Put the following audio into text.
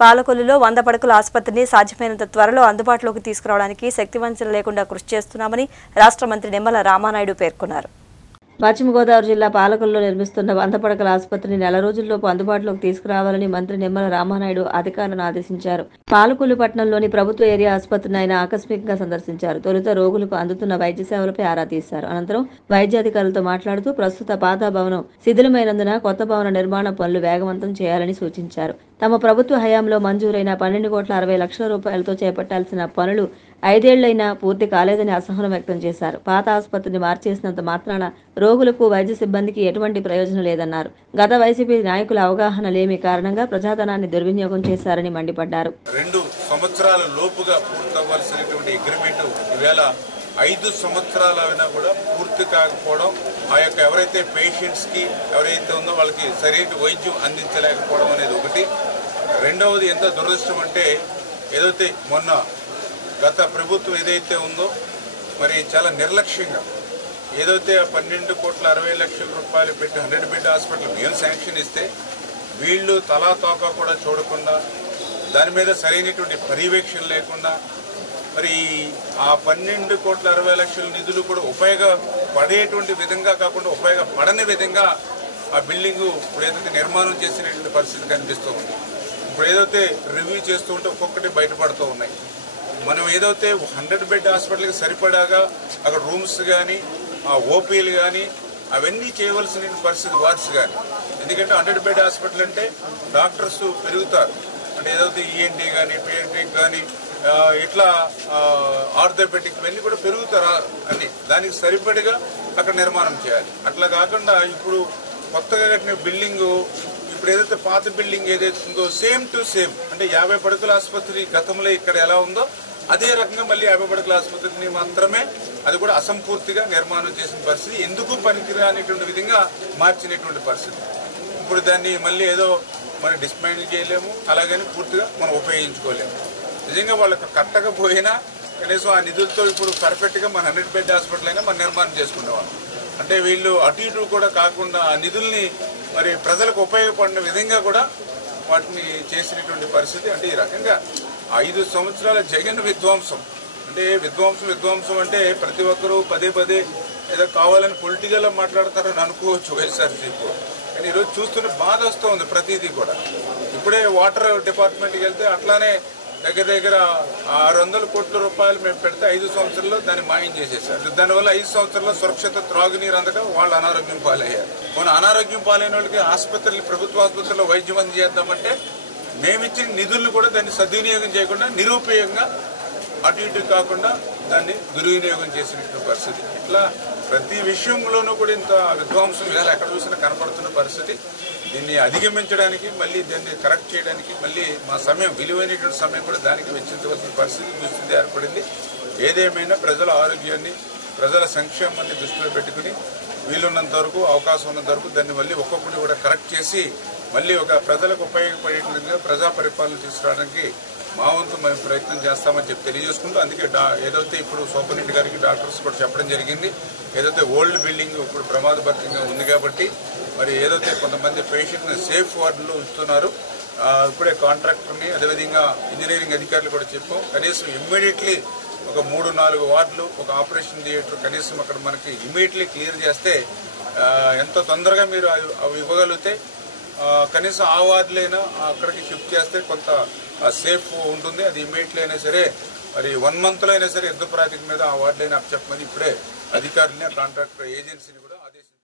పాలకొల్లులో 100 పడకల ఆసుపత్రిని సాధ్యమైనంత త్వరలో అందుబాటులోకి తీసుకురావడానికి శక్తివంచన లేకుండా కృషి చేస్తున్నామని రాష్ట్ర మంత్రి నిమ్మల రామానాయుడు పేర్కొన్నారు. పశ్చిమ గోదావరి జిల్లా పాలకొల్లులో నిర్మిస్తున్న 100 పడకల ఆసుపత్రిని నెల రోజుల్లోపు అందుబాటులోకి తీసుకురావాలని మంత్రి నిమ్మల రామానాయుడు అధికారులను ఆదేశించారు. పాలకొల్లు పట్టణంలోని ప్రభుత్వ ఏరియా ఆసుపత్రిని ఆయన ఆకస్మికంగా సందర్శించారు. తొలుత రోగులకు అందుతున్న వైద్య సేవలపై ఆరా తీశారు. అనంతరం వైద్యాధికారులతో మాట్లాడుతూ ప్రస్తుత పాత భవనం శిథిలమైనందున కొత్త భవన నిర్మాణ పనులు వేగవంతం చేయాలని సూచించారు. తమ ప్రభుత్వ హయాంలో మంజూరైన 12,60,00,000 రూపాయలతో చేపట్టాల్సిన పనులు 5 ఏళ్లైనా పూర్తి కాలేదని అసహనం వ్యక్తం చేశారు. పాత ఆసుపత్రిని మార్చేసినంత మాత్రాన రోగులకు వైద్య సిబ్బందికి ఎటువంటి ప్రయోజనం లేదన్నారు. గత వైసీపీ నాయకుల అవగాహన లేమి కారణంగా ప్రజాధనాన్ని దుర్వినియోగం చేశారని మండిపడ్డారు. 2 సంవత్సరాల లోపుగా పూర్తవ్వాల్సినటువంటి అగ్రిమెంట్ ఈవేళ 5 సంవత్సరాలైనా కూడా పూర్తి కాకపోవడం, ఆ యొక్క ఎవరైతే పేషెంట్స్ కి ఎవరైతే ఉందో వాళ్ళకి సరైన వైద్యం అందించలేకపోవడం అనేది ఒకటి. రెండవది ఎంత దురదృష్టం అంటే ఏదైతే మొన్న గత ప్రభుత్వం ఏదైతే ఉందో మరి చాలా నిర్లక్ష్యంగా ఏదైతే 12,60,00,000 రూపాయలు పెట్టి 100 బెడ్ హాస్పిటల్ మేము శాంక్షన్ ఇస్తే వీళ్ళు తలా తోక కూడా చూడకుండా దాని మీద సరైనటువంటి పర్యవేక్షణ లేకుండా మరి ఆ 12,60,00,000 నిధులు కూడా ఉపయోగపడేటువంటి విధంగా కాకుండా ఉపయోగపడని విధంగా ఆ బిల్డింగ్ ఇప్పుడు ఏదైతే నిర్మాణం చేసినటువంటి పరిస్థితి కనిపిస్తూ ఉంది. ఇప్పుడు ఏదైతే రివ్యూ చేస్తూ ఉంటే ఒక్కొక్కటి బయటపడుతూ ఉన్నాయి. మనం ఏదైతే 100 బెడ్ హాస్పిటల్కి సరిపడాగా అక్కడ రూమ్స్ కానీ ఆ ఓపీలు కానీ అవన్నీ చేయవలసిన పరిస్థితి వార్డ్స్ కానీ. ఎందుకంటే 100 బెడ్ హాస్పిటల్ అంటే డాక్టర్స్ పెరుగుతారు, అంటే ఏదైతే ఈఎన్టీ కానీ పిఎన్టీకి కానీ ఇట్లా ఆర్థోపెటిక్ ఇవన్నీ కూడా పెరుగుతారు అని దానికి సరిపడిగా అక్కడ నిర్మాణం చేయాలి. అట్లా కాకుండా ఇప్పుడు కొత్తగా కట్టిన బిల్డింగు ఇప్పుడు ఏదైతే పాత బిల్డింగ్ ఏదైతే ఉందో సేమ్ టు సేమ్ అంటే 50 పడకల ఆసుపత్రి గతంలో ఇక్కడ ఎలా ఉందో అదే రకంగా మళ్ళీ 50 పడకల ఆసుపత్రిని మాత్రమే అది కూడా అసంపూర్తిగా నిర్మాణం చేసిన పరిస్థితి, ఎందుకు పనికిరానిటువంటి విధంగా మార్చినటువంటి పరిస్థితి. ఇప్పుడు దాన్ని మళ్ళీ ఏదో మనం డిస్మాండిల్ చేయలేము, అలాగని పూర్తిగా మనం ఉపయోగించుకోలేము. నిజంగా వాళ్ళకి కట్టకపోయినా కనీసం ఆ నిధులతో ఇప్పుడు పర్ఫెక్ట్గా మన 100 బెడ్ హాస్పిటల్ అయినా మనం నిర్మాణం చేసుకునేవాళ్ళం. అంటే వీళ్ళు అటు ఇటు కూడా కాకుండా ఆ నిధుల్ని మరి ప్రజలకు ఉపయోగపడిన విధంగా కూడా వాటిని చేసినటువంటి పరిస్థితి. అంటే ఈ రకంగా 5 సంవత్సరాల జగన్ విధ్వంసం అంటే విధ్వంసం అంటే ప్రతి ఒక్కరూ పదే ఏదో కావాలని పొలిటికల్ గా మాట్లాడతారని అనుకోవచ్చు వైఎస్ఆర్సీపీ. కానీ ఈరోజు చూస్తుంటే బాధ వస్తూ ఉంది ప్రతిదీ కూడా. ఇప్పుడే వాటర్ డిపార్ట్మెంట్కి వెళ్తే అట్లానే దగ్గర 600 కోట్ల రూపాయలు మేము పెడితే 5 సంవత్సరాల్లో దాన్ని మాయం చేసేసారు. దానివల్ల 5 సంవత్సరాల్లో సురక్షిత త్రాగునీరు అందక వాళ్ళు అనారోగ్యం పాలయ్యారు. మన అనారోగ్యం పాలైన వాళ్ళకి ఆసుపత్రులు ప్రభుత్వ ఆసుపత్రుల్లో వైద్యం అందజేద్దామంటే మేమిచ్చిన నిధులను కూడా దాన్ని సద్వినియోగం చేయకుండా నిరుపయోగంగా అటు ఇటు కాకుండా దాన్ని దుర్వినియోగం చేసినటువంటి పరిస్థితి. ఇట్లా ప్రతి విషయంలోనూ కూడా ఇంత విధ్వంసం వేళ ఎక్కడ చూసినా కనపడుతున్న పరిస్థితి. దీన్ని అధిగమించడానికి మళ్ళీ దాన్ని కరెక్ట్ చేయడానికి మళ్ళీ మా సమయం విలువైనటువంటి సమయం కూడా దానికి వెచ్చించవలసిన పరిస్థితి ఏర్పడింది. ఏదేమైనా ప్రజల ఆరోగ్యాన్ని ప్రజల సంక్షేమాన్ని దృష్టిలో పెట్టుకుని వీలున్నంత వరకు అవకాశం ఉన్నంత వరకు దాన్ని మళ్ళీ ఒక్కొక్కటి కూడా కరెక్ట్ చేసి మళ్ళీ ఒక ప్రజలకు ఉపయోగపడేట్టుగా ప్రజా పరిపాలన తీసుకురావడానికి మా వంతు మేము ప్రయత్నం చేస్తామని చెప్పి తెలియజేసుకుంటూ అందుకే ఏదైతే ఇప్పుడు సూపరింటెండెంట్ గారికి డాక్టర్స్ కూడా చెప్పడం జరిగింది. ఏదైతే ఓల్డ్ బిల్డింగ్ ఇప్పుడు ప్రమాదభరితంగా ఉంది కాబట్టి మరి ఏదైతే కొంతమంది పేషెంట్ని సేఫ్ వార్డులో ఉంచుతున్నారు. ఇప్పుడే కాంట్రాక్టర్ని అదేవిధంగా ఇంజనీరింగ్ అధికారులు కూడా చెప్పాం. కనీసం ఇమ్మీడియట్లీ ఒక 3-4 వార్డులు ఒక ఆపరేషన్ థియేటర్ కనీసం అక్కడ మనకి ఇమ్మీడియట్లీ క్లియర్ చేస్తే ఎంత తొందరగా మీరు అవి ఇవ్వగలిగితే కనీసం ఆ వార్డులైనా అక్కడికి షిఫ్ట్ చేస్తే కొంత సేఫ్ ఉంటుంది. అది ఇమ్మీడియట్లీ అయినా సరే మరి 1 మంత్లో అయినా సరే యుద్ధ ప్రాతిపదిక మీద ఆ వార్డులైనా అప్పచెప్పమని ఇప్పుడే అధికారులని కాంట్రాక్టర్ ఏజెన్సీని